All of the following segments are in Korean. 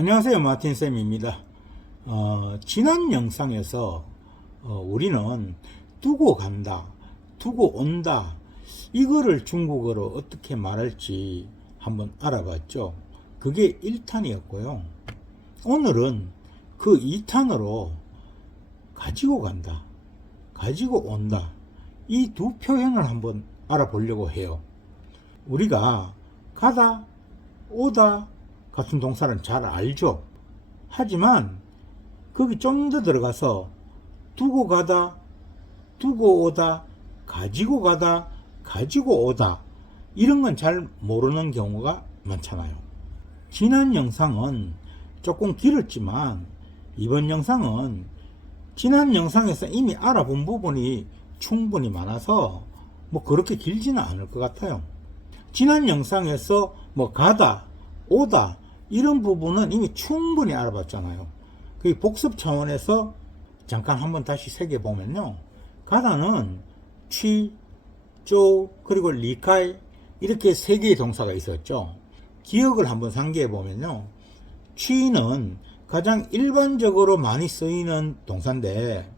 안녕하세요, 마틴쌤입니다. 지난 영상에서 우리는 두고 간다, 두고 온다, 이거를 중국어로 어떻게 말할지 한번 알아봤죠. 그게 1탄이었고요. 오늘은 그 2탄으로 가지고 간다, 가지고 온다, 이 두 표현을 한번 알아보려고 해요. 우리가 가다, 오다 같은 동사는 잘 알죠. 하지만 거기 좀 더 들어가서 두고 가다, 두고 오다, 가지고 가다, 가지고 오다, 이런 건 잘 모르는 경우가 많잖아요. 지난 영상은 조금 길었지만 이번 영상은 지난 영상에서 이미 알아본 부분이 충분히 많아서 뭐 그렇게 길지는 않을 것 같아요. 지난 영상에서 뭐 가다, 오다 이런 부분은 이미 충분히 알아봤잖아요. 그 복습 차원에서 잠깐 한번 다시 새겨보면요, 가다는 취, 쪼, 그리고 리카이, 이렇게 세 개의 동사가 있었죠. 기억을 한번 상기해보면요, 취는 가장 일반적으로 많이 쓰이는 동사인데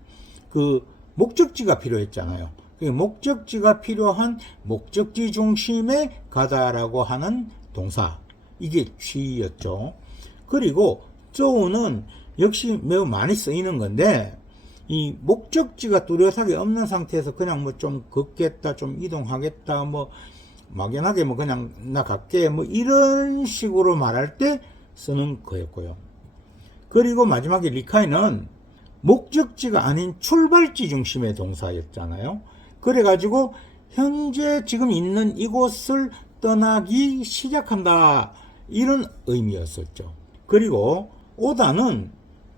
그 목적지가 필요했잖아요. 그 목적지가 필요한 목적지 중심의 가다라고 하는 동사, 이게 취였죠. 그리고 쪼우는 역시 매우 많이 쓰이는 건데, 이 목적지가 뚜렷하게 없는 상태에서 그냥 뭐 좀 걷겠다, 좀 이동하겠다, 뭐 막연하게 뭐 그냥 나 갈게, 뭐 이런 식으로 말할 때 쓰는 거였고요. 그리고 마지막에 리카이는 목적지가 아닌 출발지 중심의 동사였잖아요. 그래가지고 현재 지금 있는 이곳을 떠나기 시작한다, 이런 의미였었죠. 그리고 오다는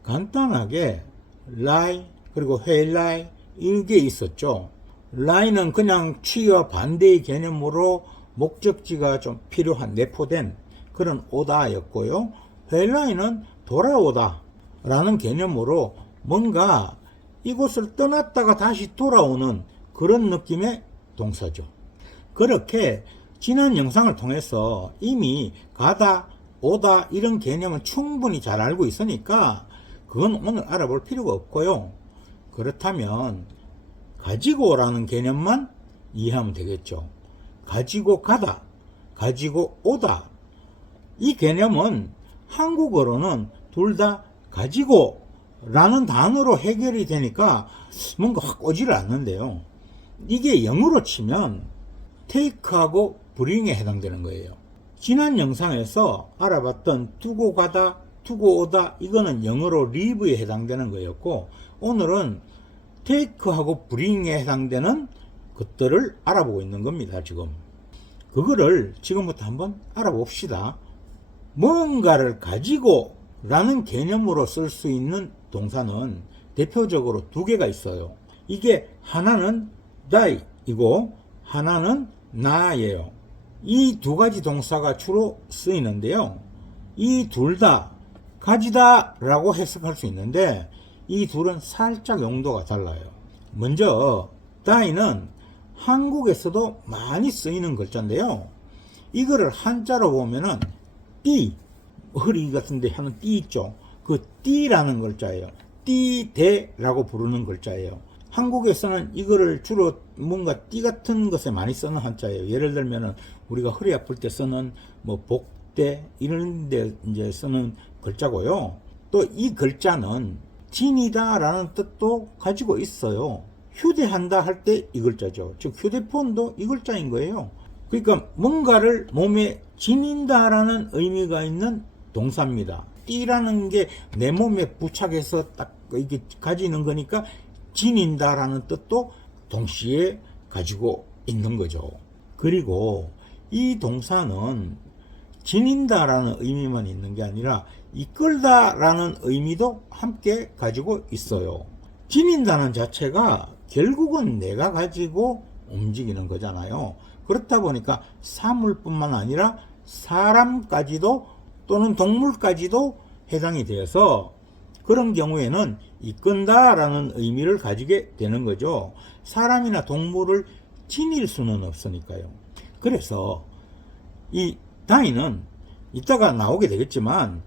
간단하게 라이, 그리고 회라이, 이게 있었죠. 라이는 그냥 취와 반대의 개념으로 목적지가 좀 필요한, 내포된 그런 오다였고요. 회라이는 돌아오다 라는 개념으로 뭔가 이곳을 떠났다가 다시 돌아오는 그런 느낌의 동사죠. 그렇게 지난 영상을 통해서 이미 가다, 오다 이런 개념은 충분히 잘 알고 있으니까 그건 오늘 알아볼 필요가 없고요. 그렇다면 가지고 오라는 개념만 이해하면 되겠죠. 가지고 가다, 가지고 오다, 이 개념은 한국어로는 둘 다 가지고 라는 단어로 해결이 되니까 뭔가 확 오지를 않는데요, 이게 영어로 치면 take하고 bring에 해당되는 거예요. 지난 영상에서 알아봤던 두고 가다, 두고 오다, 이거는 영어로 leave에 해당되는 거였고, 오늘은 take하고 bring에 해당되는 것들을 알아보고 있는 겁니다. 지금 그거를 지금부터 한번 알아봅시다. 뭔가를 가지고 라는 개념으로 쓸 수 있는 동사는 대표적으로 두 개가 있어요. 이게 하나는 die이고 하나는 na예요. 이 두 가지 동사가 주로 쓰이는데요, 이 둘 다 가지다 라고 해석할 수 있는데 이 둘은 살짝 용도가 달라요. 먼저 die는 한국에서도 많이 쓰이는 글자인데요, 이거를 한자로 보면은 띠, 허리 같은데 하는 띠 있죠. 그 띠라는 글자예요. 띠대라고 부르는 글자예요. 한국에서는 이거를 주로 뭔가 띠 같은 것에 많이 쓰는 한자예요. 예를 들면은 우리가 허리 아플 때 쓰는 뭐 복대 이런 데 이제 쓰는 글자고요. 또 이 글자는 지니다 라는 뜻도 가지고 있어요. 휴대한다 할 때 이 글자죠. 즉 휴대폰도 이 글자인 거예요. 그러니까 뭔가를 몸에 지닌다 라는 의미가 있는 동사입니다. 띠라는 게 내 몸에 부착해서 딱 이게 가지는 거니까 지닌다 라는 뜻도 동시에 가지고 있는 거죠. 그리고 이 동사는 지닌다 라는 의미만 있는 게 아니라 이끌다 라는 의미도 함께 가지고 있어요. 지닌다는 자체가 결국은 내가 가지고 움직이는 거잖아요. 그렇다 보니까 사물뿐만 아니라 사람까지도 또는 동물까지도 해당이 되어서 그런 경우에는 이끈다 라는 의미를 가지게 되는 거죠. 사람이나 동물을 지닐 수는 없으니까요. 그래서 이 다이는 이따가 나오게 되겠지만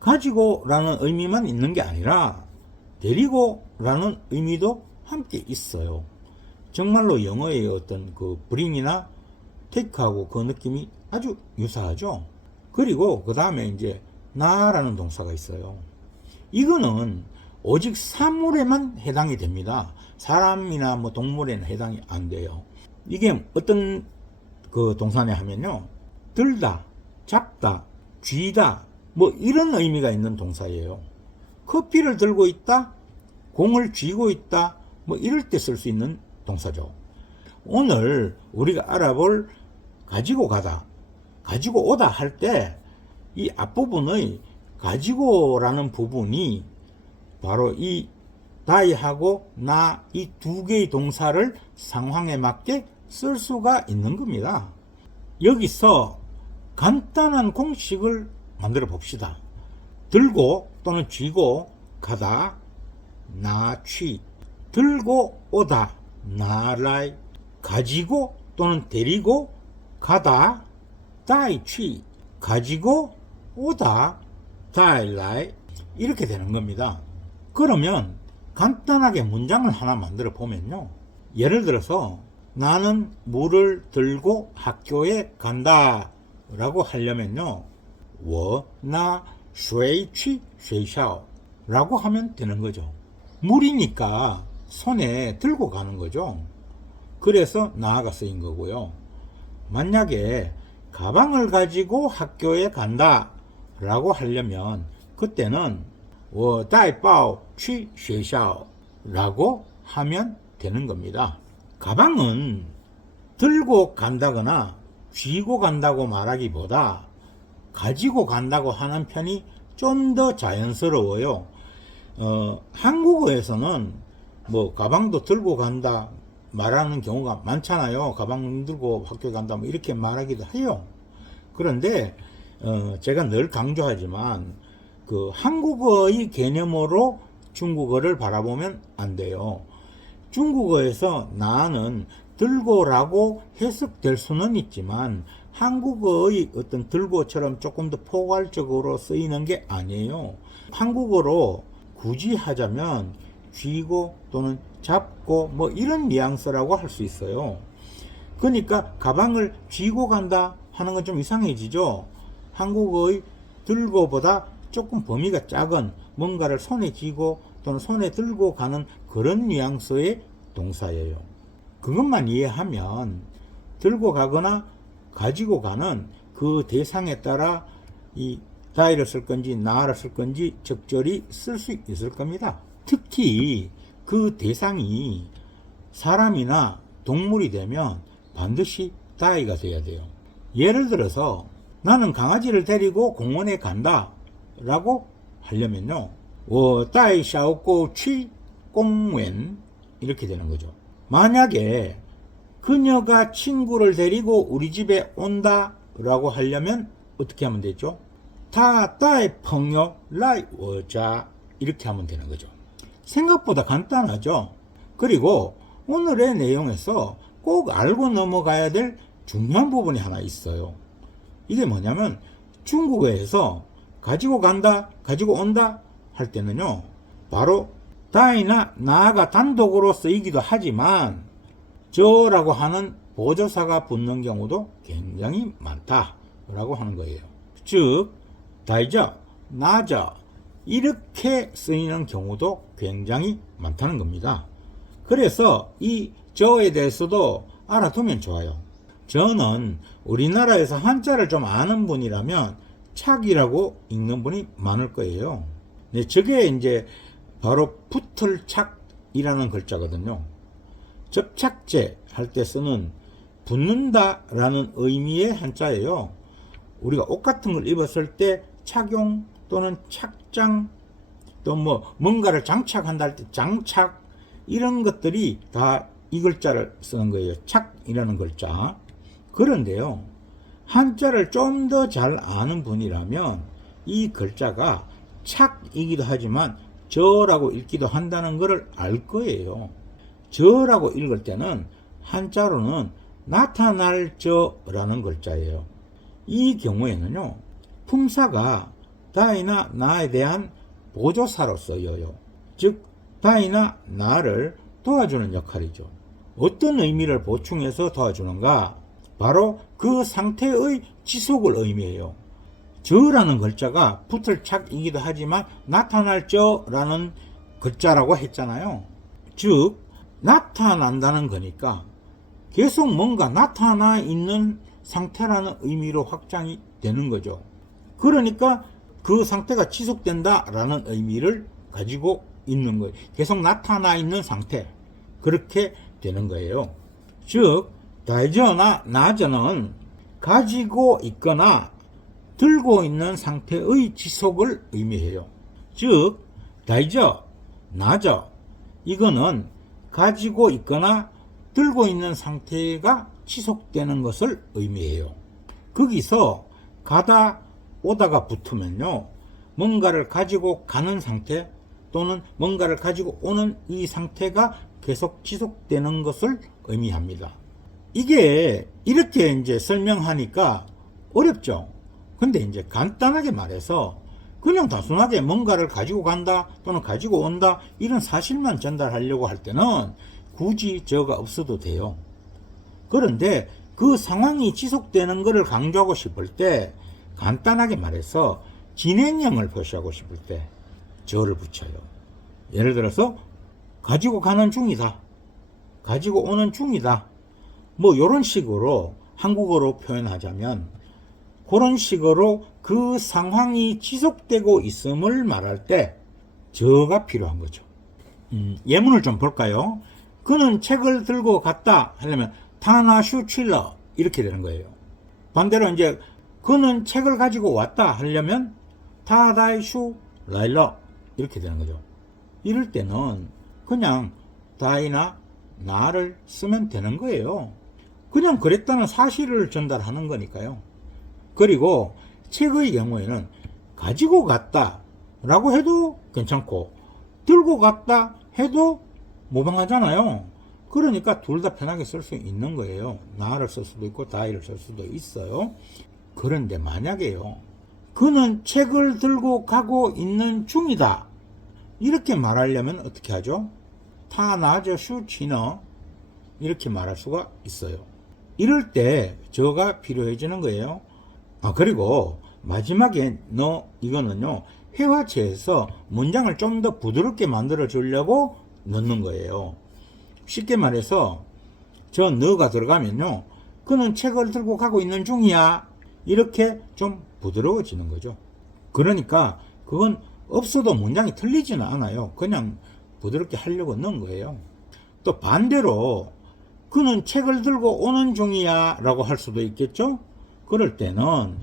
가지고라는 의미만 있는 게 아니라 데리고라는 의미도 함께 있어요. 정말로 영어의 어떤 그 bring이나 take하고 그 느낌이 아주 유사하죠. 그리고 그 다음에 이제 나라는 동사가 있어요. 이거는 오직 사물에만 해당이 됩니다. 사람이나 뭐 동물에는 해당이 안 돼요. 이게 어떤 그 동사냐 하면요, 들다, 잡다, 쥐다, 뭐 이런 의미가 있는 동사예요. 커피를 들고 있다, 공을 쥐고 있다, 뭐 이럴 때 쓸 수 있는 동사죠. 오늘 우리가 알아볼 가지고 가다, 가지고 오다 할 때 이 앞부분의 가지고라는 부분이 바로 이 다이하고 나 이 두 개의 동사를 상황에 맞게 쓸 수가 있는 겁니다. 여기서 간단한 공식을 만들어 봅시다. 들고 또는 쥐고 가다, 나, 취. 들고 오다, 나, 라이. 가지고 또는 데리고 가다, 다이, 취. 가지고 오다, 다이, 라이. 이렇게 되는 겁니다. 그러면 간단하게 문장을 하나 만들어 보면요, 예를 들어서 나는 물을 들고 학교에 간다 라고 하려면요, 我拿水去学校라고 하면 되는 거죠. 물이니까 손에 들고 가는 거죠. 그래서 나가 쓰인 거고요. 만약에 가방을 가지고 학교에 간다 라고 하려면 그때는 我带包去学校라고 하면 되는 겁니다. 가방은 들고 간다거나 쥐고 간다고 말하기보다 가지고 간다고 하는 편이 좀 더 자연스러워요. 한국어에서는 뭐 가방도 들고 간다 말하는 경우가 많잖아요. 가방 들고 학교 간다 뭐 이렇게 말하기도 해요. 그런데 제가 늘 강조하지만 그 한국어의 개념으로 중국어를 바라보면 안 돼요. 중국어에서 나는 들고라고 해석될 수는 있지만 한국어의 어떤 들고처럼 조금 더 포괄적으로 쓰이는 게 아니에요. 한국어로 굳이 하자면 쥐고 또는 잡고 뭐 이런 뉘앙스라고 할 수 있어요. 그러니까 가방을 쥐고 간다 하는 건 좀 이상해지죠. 한국어의 들고보다 조금 범위가 작은 뭔가를 손에 쥐고 또는 손에 들고 가는 그런 뉘앙스의 동사예요. 그것만 이해하면 들고 가거나 가지고 가는 그 대상에 따라 이 다이를 쓸 건지 나를 쓸 건지 적절히 쓸 수 있을 겁니다. 특히 그 대상이 사람이나 동물이 되면 반드시 다이가 돼야 돼요. 예를 들어서 나는 강아지를 데리고 공원에 간다 라고 하려면요, 我带小狗去公园 이렇게 되는 거죠. 만약에 그녀가 친구를 데리고 우리 집에 온다 라고 하려면 어떻게 하면 되죠? 他带朋友来我家 이렇게 하면 되는 거죠. 생각보다 간단하죠. 그리고 오늘의 내용에서 꼭 알고 넘어가야 될 중요한 부분이 하나 있어요. 이게 뭐냐면 중국어에서 가지고 간다, 가지고 온다 할 때는요, 바로 다이나 나가 단독으로 쓰이기도 하지만 저라고 하는 보조사가 붙는 경우도 굉장히 많다라고 하는 거예요. 즉 다이저, 나저 이렇게 쓰이는 경우도 굉장히 많다는 겁니다. 그래서 이 저에 대해서도 알아두면 좋아요. 저는 우리나라에서 한자를 좀 아는 분이라면 착이라고 읽는 분이 많을 거예요. 네, 저게 이제 바로 붙을 착이라는 글자거든요. 접착제 할 때 쓰는 붙는다 라는 의미의 한자예요. 우리가 옷 같은 걸 입었을 때 착용 또는 착장, 또 뭐 뭔가를 장착한다 할 때 장착, 이런 것들이 다 이 글자를 쓰는 거예요. 착이라는 글자. 그런데요, 한자를 좀 더 잘 아는 분이라면 이 글자가 착이기도 하지만 저라고 읽기도 한다는 것을 알 거예요. 저라고 읽을 때는 한자로는 나타날 저라는 글자예요. 이 경우에는요, 품사가 다이나 나에 대한 보조사로 쓰여요. 즉 다이나 나를 도와주는 역할이죠. 어떤 의미를 보충해서 도와주는가? 바로 그 상태의 지속을 의미해요. 저라는 글자가 붙을 착이기도 하지만 나타날 저라는 글자라고 했잖아요. 즉 나타난다는 거니까 계속 뭔가 나타나 있는 상태라는 의미로 확장이 되는 거죠. 그러니까 그 상태가 지속된다라는 의미를 가지고 있는 거예요. 계속 나타나 있는 상태, 그렇게 되는 거예요. 즉 다이저나 나저는 가지고 있거나 들고 있는 상태의 지속을 의미해요. 즉 다이저, 나저 이거는 가지고 있거나 들고 있는 상태가 지속되는 것을 의미해요. 거기서 가다 오다가 붙으면요, 뭔가를 가지고 가는 상태 또는 뭔가를 가지고 오는 이 상태가 계속 지속되는 것을 의미합니다. 이게 이렇게 이제 설명하니까 어렵죠. 근데 이제 간단하게 말해서 그냥 단순하게 뭔가를 가지고 간다 또는 가지고 온다 이런 사실만 전달하려고 할 때는 굳이 저가 없어도 돼요. 그런데 그 상황이 지속되는 것을 강조하고 싶을 때 간단하게 말해서 진행형을 표시하고 싶을 때 저를 붙여요. 예를 들어서 가지고 가는 중이다, 가지고 오는 중이다, 뭐 이런 식으로 한국어로 표현하자면 그런 식으로 그 상황이 지속되고 있음을 말할 때 저가 필요한 거죠. 예문을 좀 볼까요? 그는 책을 들고 갔다 하려면 타나슈 칠러 이렇게 되는 거예요. 반대로 이제 그는 책을 가지고 왔다 하려면 타다이슈 라일러 이렇게 되는 거죠. 이럴 때는 그냥 다이나 나를 쓰면 되는 거예요. 그냥 그랬다는 사실을 전달하는 거니까요. 그리고 책의 경우에는 가지고 갔다 라고 해도 괜찮고 들고 갔다 해도 무방하잖아요. 그러니까 둘 다 편하게 쓸 수 있는 거예요. 나를 쓸 수도 있고 다이를 쓸 수도 있어요. 그런데 만약에요, 그는 책을 들고 가고 있는 중이다 이렇게 말하려면 어떻게 하죠? 타나저 슈치너 이렇게 말할 수가 있어요. 이럴 때 저가 필요해지는 거예요. 그리고 마지막에 이거는요, 회화체에서 문장을 좀 더 부드럽게 만들어 주려고 넣는 거예요. 쉽게 말해서 저 너가 들어가면요, 그는 책을 들고 가고 있는 중이야 이렇게 좀 부드러워지는 거죠. 그러니까 그건 없어도 문장이 틀리지는 않아요. 그냥 부드럽게 하려고 넣은 거예요. 또 반대로 그는 책을 들고 오는 중이야 라고 할 수도 있겠죠. 그럴 때는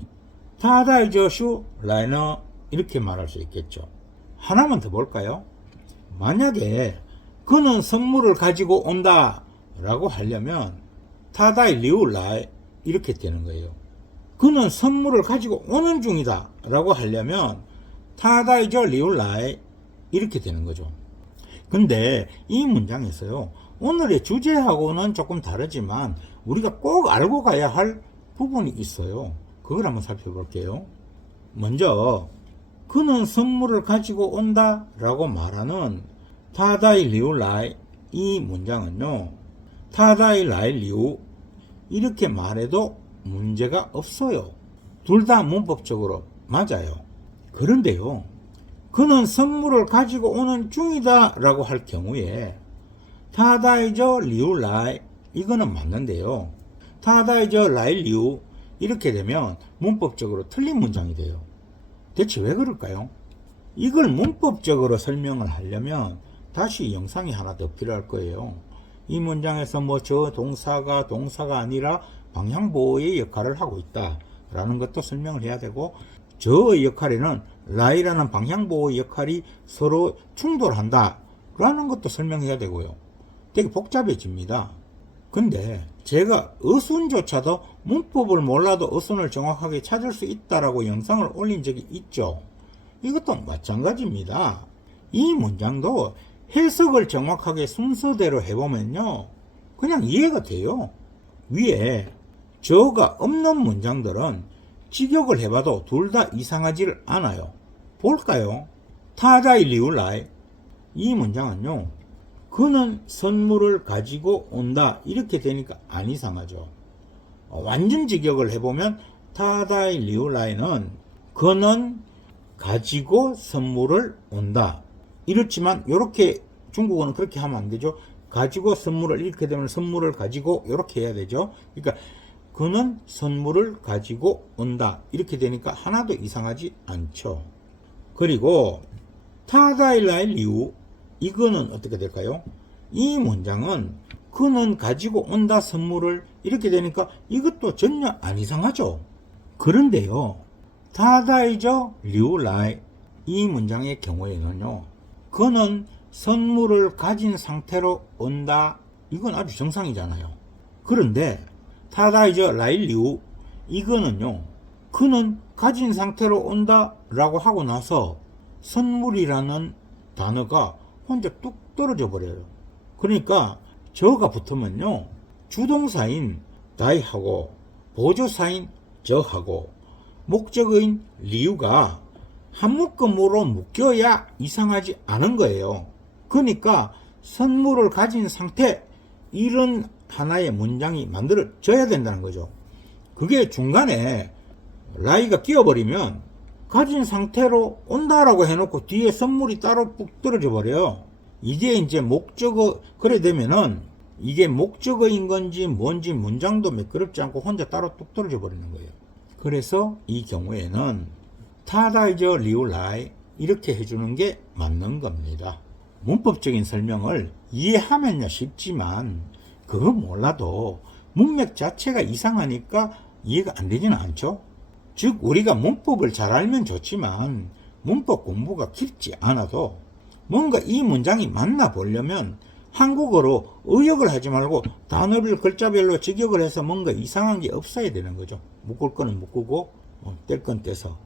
타다이저슈 라이너 이렇게 말할 수 있겠죠. 하나만 더 볼까요? 만약에 그는 선물을 가지고 온다 라고 하려면 타다이 리우 라이 이렇게 되는 거예요. 그는 선물을 가지고 오는 중이다 라고 하려면 타다이저 리우 라이 이렇게 되는 거죠. 근데 이 문장에서요, 오늘의 주제하고는 조금 다르지만 우리가 꼭 알고 가야 할 부분이 있어요. 그걸 한번 살펴볼게요. 먼저 그는 선물을 가지고 온다 라고 말하는 타다이 리우 라이 이 문장은요, 타다이 라이 리우 이렇게 말해도 문제가 없어요. 둘 다 문법적으로 맞아요. 그런데요, 그는 선물을 가지고 오는 중이다 라고 할 경우에 타다이저 리우 라이 이거는 맞는데요, 타다이저 라이 리우 이렇게 되면 문법적으로 틀린 문장이 돼요. 대체 왜 그럴까요? 이걸 문법적으로 설명을 하려면 다시 영상이 하나 더 필요할 거예요. 이 문장에서 뭐 저 동사가 아니라 방향보호의 역할을 하고 있다 라는 것도 설명을 해야 되고, 저의 역할에는 라이라는 방향보호 역할이 서로 충돌한다 라는 것도 설명해야 되고요. 되게 복잡해집니다. 근데 제가 어순조차도 문법을 몰라도 어순을 정확하게 찾을 수 있다라고 영상을 올린 적이 있죠. 이것도 마찬가지입니다. 이 문장도 해석을 정확하게 순서대로 해보면요, 그냥 이해가 돼요. 위에 저가 없는 문장들은 직역을 해봐도 둘 다 이상하지를 않아요. 볼까요? 타다이 리울라이. 이 문장은요, 그는 선물을 가지고 온다. 이렇게 되니까 안 이상하죠. 완전 직역을 해보면, 타다이 리울라이는 그는 가지고 선물을 온다. 이렇지만, 이렇게 중국어는 그렇게 하면 안 되죠. 가지고 선물을, 이렇게 되면 선물을 가지고 이렇게 해야 되죠. 그러니까 그는 선물을 가지고 온다. 이렇게 되니까 하나도 이상하지 않죠. 그리고 타다이라이 리우, 이거는 어떻게 될까요? 이 문장은 그는 가지고 온다 선물을, 이렇게 되니까 이것도 전혀 안 이상하죠. 그런데요, 타다이저 리우라이, 이 문장의 경우에는요, 그는 선물을 가진 상태로 온다. 이건 아주 정상이잖아요. 그런데 타다이저 라일리우, 이거는요, 그는 가진 상태로 온다 라고 하고 나서 선물이라는 단어가 혼자 뚝 떨어져 버려요. 그러니까 저가 붙으면요, 주동사인 다이하고 보조사인 저하고 목적어인 리우가 한 묶음으로 묶여야 이상하지 않은 거예요. 그러니까 선물을 가진 상태, 이런 하나의 문장이 만들어져야 된다는 거죠. 그게 중간에 라이가 끼어버리면 가진 상태로 온다라고 해놓고 뒤에 선물이 따로 뚝 떨어져 버려요. 이게 이제 목적어, 그래 되면은 이게 목적어인 건지 뭔지 문장도 매끄럽지 않고 혼자 따로 뚝 떨어져 버리는 거예요. 그래서 이 경우에는 타다이저 리울라이, 이렇게 해주는 게 맞는 겁니다. 문법적인 설명을 이해하면야 쉽지만 그거 몰라도 문맥 자체가 이상하니까 이해가 안 되지는 않죠. 즉 우리가 문법을 잘 알면 좋지만 문법 공부가 깊지 않아도 뭔가 이 문장이 맞나 보려면 한국어로 의역을 하지 말고 단어를 글자별로 직역을 해서 뭔가 이상한 게 없어야 되는 거죠. 묶을 거는 묶고 뗄 건 떼서.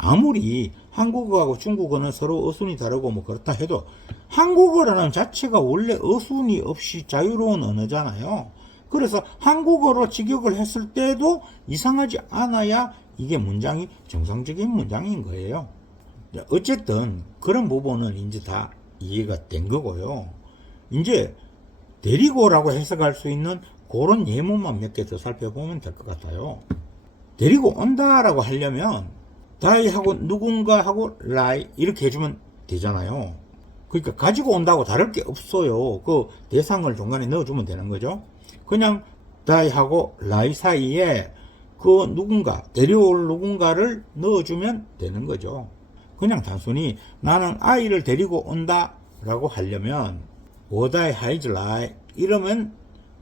아무리 한국어하고 중국어는 서로 어순이 다르고 뭐 그렇다 해도 한국어라는 자체가 원래 어순이 없이 자유로운 언어잖아요. 그래서 한국어로 직역을 했을 때도 이상하지 않아야 이게 문장이 정상적인 문장인 거예요. 어쨌든 그런 부분은 이제 다 이해가 된 거고요. 이제 데리고라고 해석할 수 있는 그런 예문만 몇 개 더 살펴보면 될 것 같아요. 데리고 온다라고 하려면 다이하고 누군가하고 라이 이렇게 해주면 되잖아요. 그러니까 가지고 온다고 다를 게 없어요. 그 대상을 중간에 넣어주면 되는 거죠. 그냥 다이하고 라이 사이에 그 누군가, 데려올 누군가를 넣어주면 되는 거죠. 그냥 단순히 나는 아이를 데리고 온다 라고 하려면 워다이 하이즈 라이 이러면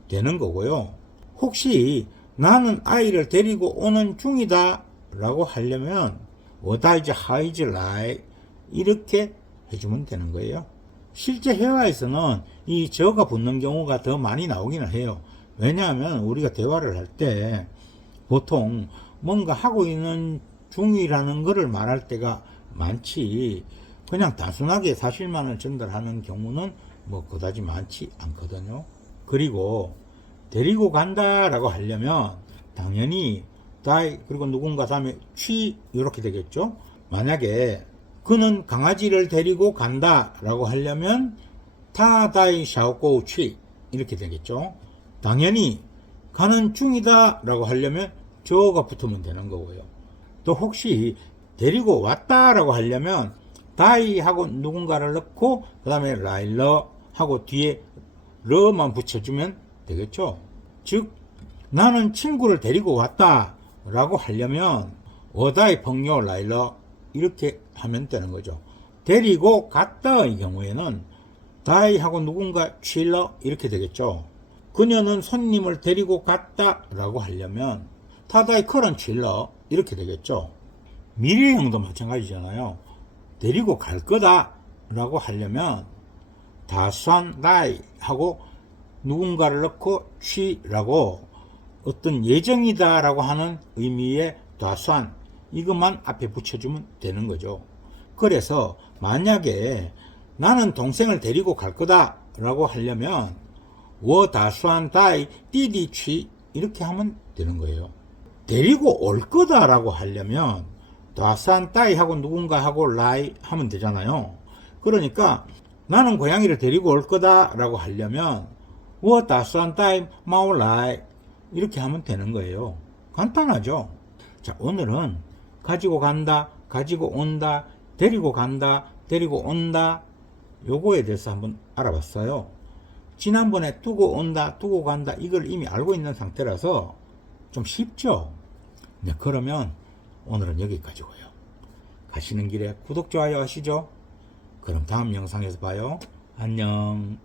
되는 거고요. 혹시 나는 아이를 데리고 오는 중이다 라고 하려면 워다이즈 하이즈 라이 이렇게 해주면 되는 거예요. 실제 회화에서는 이 저가 붙는 경우가 더 많이 나오기는 해요. 왜냐하면 우리가 대화를 할 때 보통 뭔가 하고 있는 중이라는 것을 말할 때가 많지, 그냥 단순하게 사실만을 전달하는 경우는 뭐 그다지 많지 않거든요. 그리고 데리고 간다라고 하려면 당연히 다이 그리고 누군가 다음에 취 이렇게 되겠죠. 만약에 그는 강아지를 데리고 간다라고 하려면 타다이 샤오고 취 이렇게 되겠죠. 당연히 가는 중이다 라고 하려면 저가 붙으면 되는 거고요. 또 혹시 데리고 왔다 라고 하려면 다이 하고 누군가를 넣고 그 다음에 라일러 하고 뒤에 러만 붙여주면 되겠죠. 즉 나는 친구를 데리고 왔다 라고 하려면 워다이 펑요 라일러 이렇게 하면 되는 거죠. 데리고 갔다의 경우에는 다이 하고 누군가 취러 이렇게 되겠죠. 그녀는 손님을 데리고 갔다 라고 하려면 타다이 커런 취러 이렇게 되겠죠. 미래형도 마찬가지잖아요. 데리고 갈 거다 라고 하려면 다산 다이 하고 누군가를 넣고 취라고 어떤 예정이다 라고 하는 의미의 다산 이것만 앞에 붙여주면 되는 거죠. 그래서 만약에 나는 동생을 데리고 갈 거다 라고 하려면 워 다산 다이 띠디 취 이렇게 하면 되는 거예요. 데리고 올 거다 라고 하려면 다산 따이 하고 누군가 하고 라이 하면 되잖아요. 그러니까 나는 고양이를 데리고 올 거다 라고 하려면 我打算带猫来 이렇게 하면 되는 거예요. 간단하죠. 자, 오늘은 가지고 간다, 가지고 온다, 데리고 간다, 데리고 온다, 요거에 대해서 한번 알아봤어요. 지난번에 두고 온다, 두고 간다, 이걸 이미 알고 있는 상태라서 좀 쉽죠? 네, 그러면 오늘은 여기까지고요. 가시는 길에 구독, 좋아요 하시죠? 그럼 다음 영상에서 봐요. 안녕.